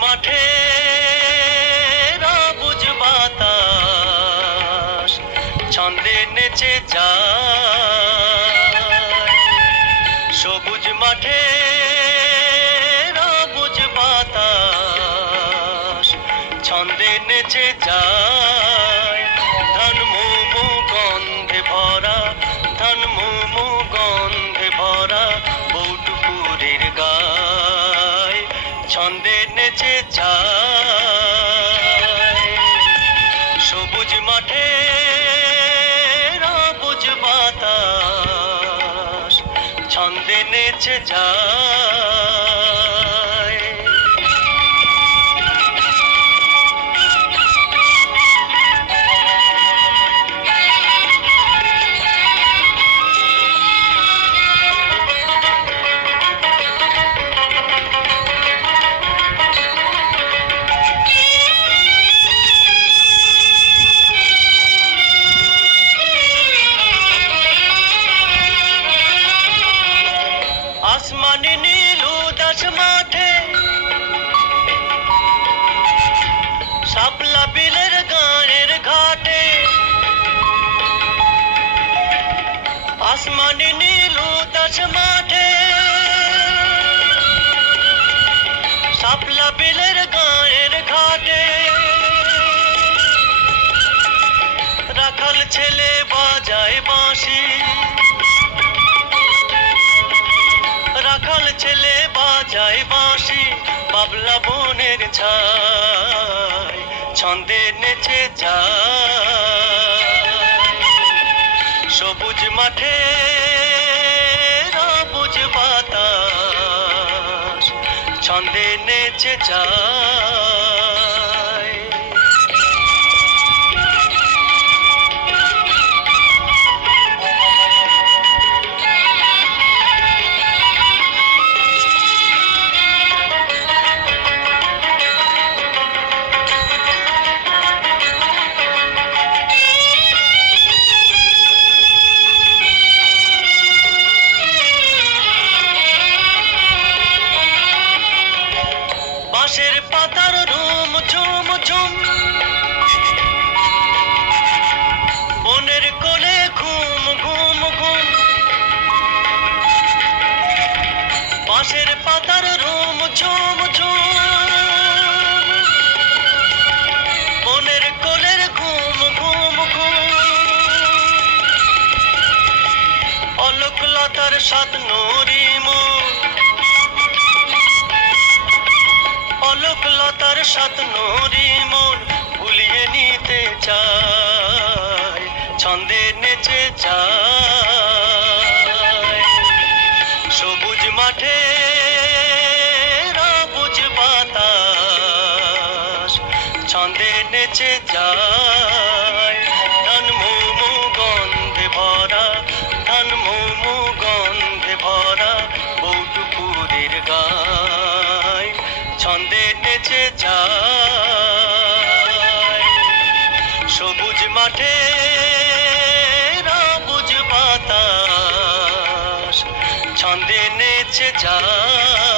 মাঠে বুঝ বাতাস ছন্দে নেচে যায়। সবুজ মাঠে বুঝ বাতাস ছন্দে নেচে যায়। ধান মুমু গন্ধে ভরা, ধান মুমু গন্ধে ভরা বৌটুকুরের গায় ছন্দে নেচে যায়। সবুজ মাঠে বুঝ বাতাস ছন্দে নেচে যায়। আসমানি নীল উদাস মাঠে শাপলা বিলের গানের ঘাটে। আসমানি নীল উদাস মাঠে শাপলা বিলের গানের ঘাটে। রাখাল ছেলে বাজায় বাঁশি, রাখাল ছেলে বাজায় বাঁশি বাবলা বনের ছায় ছন্দে নেচে যায়। সবুজ মাঠে বুঝ বাতাস ছন্দে নেচে যায়। বাঁশের পাতার রুম ঝুম ঝুম, বনের কোলে ঘুম ঘুম ঘুম। বাঁশের পাতার রুম ঝুম ঝুম, বনের কোলের ঘুম ঘুম ঘুম। অলকলতার সাত নুরি মন, অলকলতার সাত নুরি মন ভুলিয়ে নিতে চায় ছন্দে নেচে যায়। সবুজ মাঠে বুঝ বাতাস ছন্দে নেচে যায়। ধান মুমু গন্ধে ভরা, ধান মুমু গন্ধে ভরা বৌটুকুরের গায় ছন্দে নেচে যায়। সবুজ মাঠে বুঝ বাতাস ছন্দে নেচে যায়।